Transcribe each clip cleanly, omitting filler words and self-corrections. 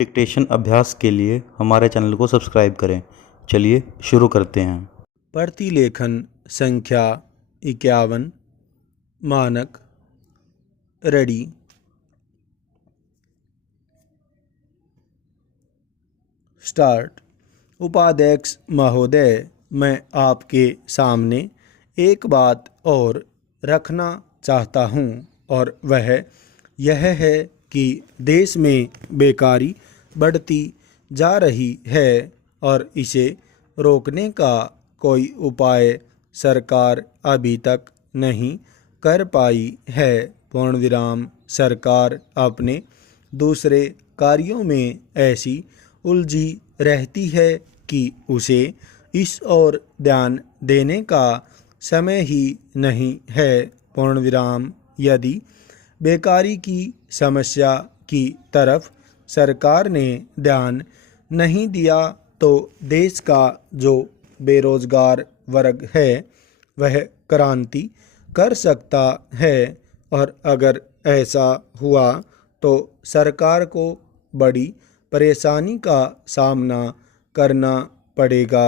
Dictation अभ्यास के लिए हमारे चैनल को सब्सक्राइब करें। चलिए शुरू करते हैं। प्रतिलेखन संख्या 51। मानक रेडी। स्टार्ट। उपाध्यक्ष महोदय, मैं आपके सामने एक बात और रखना चाहता हूँ और वह यह है कि देश में बेकारी बढ़ती जा रही है और इसे रोकने का कोई उपाय सरकार अभी तक नहीं कर पाई है। सरकार अपने दूसरे कार्यों में ऐसी उलझी रहती है कि उसे इस ओर ध्यान देने का समय ही नहीं है। यदि बेकारी की समस्या की तरफ सरकार ने ध्यान नहीं दिया तो देश का जो बेरोजगार वर्ग है वह क्रांति कर सकता है और अगर ऐसा हुआ तो सरकार को बड़ी परेशानी का सामना करना पड़ेगा।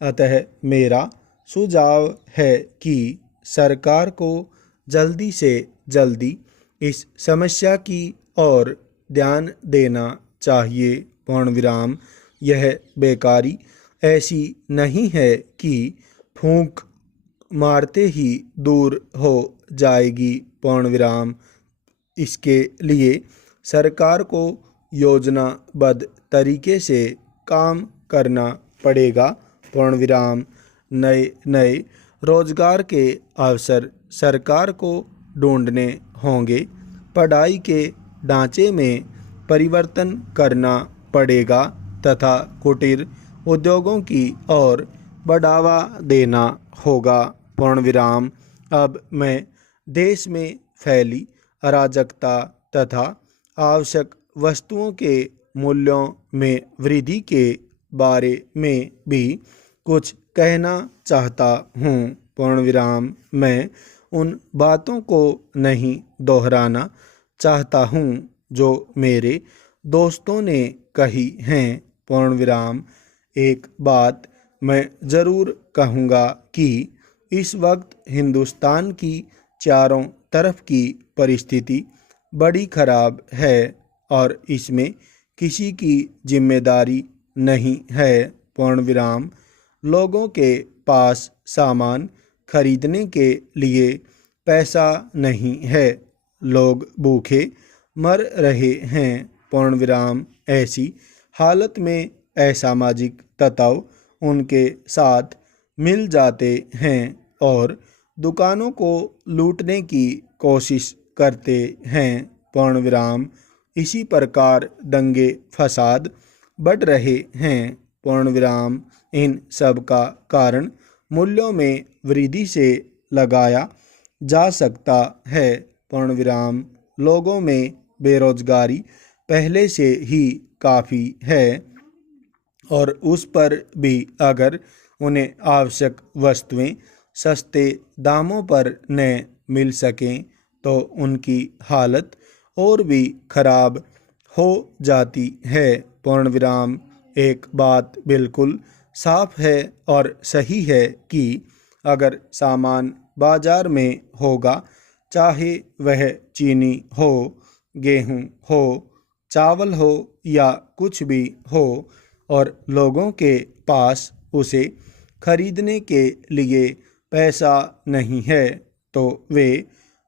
अतः मेरा सुझाव है कि सरकार को जल्दी से जल्दी इस समस्या की ओर ध्यान देना चाहिए। यह बेकारी ऐसी नहीं है कि फूंक मारते ही दूर हो जाएगी। इसके लिए सरकार को योजनाबद्ध तरीके से काम करना पड़ेगा। नए नए रोजगार के अवसर सरकार को ढूंढने होंगे। पढ़ाई के ढांचे में परिवर्तन करना पड़ेगा तथा कुटीर उद्योगों की ओर बढ़ावा देना होगा। अब मैं देश में फैली अराजकता तथा आवश्यक वस्तुओं के मूल्यों में वृद्धि के बारे में भी कुछ कहना चाहता हूँ। मैं उन बातों को नहीं दोहराना चाहता हूँ जो मेरे दोस्तों ने कही हैं। एक बात मैं ज़रूर कहूँगा कि इस वक्त हिंदुस्तान की चारों तरफ की परिस्थिति बड़ी खराब है और इसमें किसी की जिम्मेदारी नहीं है। लोगों के पास सामान खरीदने के लिए पैसा नहीं है। लोग भूखे मर रहे हैं। ऐसी हालत में असामाजिक तत्व उनके साथ मिल जाते हैं और दुकानों को लूटने की कोशिश करते हैं। इसी प्रकार दंगे फसाद बढ़ रहे हैं। इन सब का कारण मूल्यों में वृद्धि से लगाया जा सकता है। लोगों में बेरोजगारी पहले से ही काफ़ी है और उस पर भी अगर उन्हें आवश्यक वस्तुएं सस्ते दामों पर न मिल सकें तो उनकी हालत और भी खराब हो जाती है। एक बात बिल्कुल साफ है और सही है कि अगर सामान बाजार में होगा, चाहे वह चीनी हो, गेहूं हो, चावल हो या कुछ भी हो, और लोगों के पास उसे खरीदने के लिए पैसा नहीं है तो वे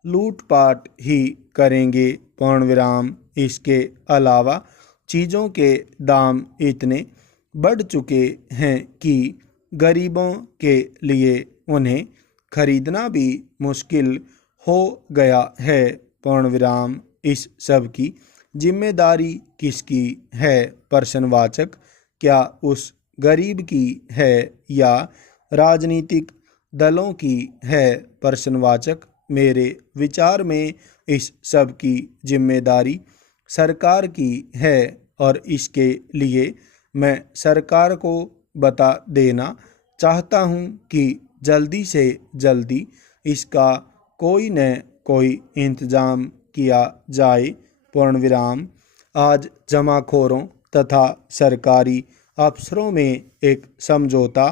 लूटपाट ही करेंगे। इसके अलावा चीज़ों के दाम इतने बढ़ चुके हैं कि गरीबों के लिए उन्हें खरीदना भी मुश्किल हो गया है। इस सब की जिम्मेदारी किसकी है? क्या उस गरीब की है या राजनीतिक दलों की है? मेरे विचार में इस सब की जिम्मेदारी सरकार की है और इसके लिए मैं सरकार को बता देना चाहता हूँ कि जल्दी से जल्दी इसका कोई न कोई इंतज़ाम किया जाए। आज जमाखोरों तथा सरकारी अफसरों में एक समझौता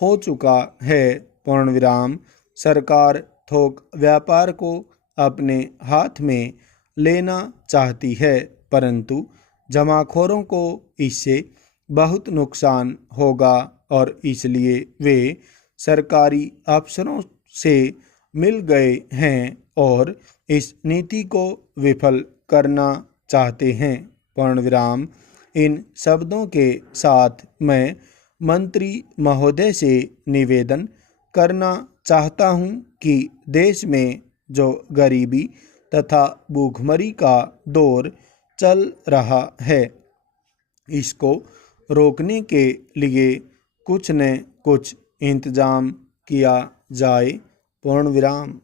हो चुका है। पूर्ण विराम। सरकार थोक व्यापार को अपने हाथ में लेना चाहती है, परंतु जमाखोरों को इससे बहुत नुकसान होगा और इसलिए वे सरकारी अफसरों से मिल गए हैं और इस नीति को विफल करना चाहते हैं। पूर्ण विराम। इन शब्दों के साथ मैं मंत्री महोदय से निवेदन करना चाहता हूं कि देश में जो गरीबी तथा भूखमरी का दौर चल रहा है, इसको रोकने के लिए कुछ न कुछ इंतजाम किया जाए। पूर्ण विराम।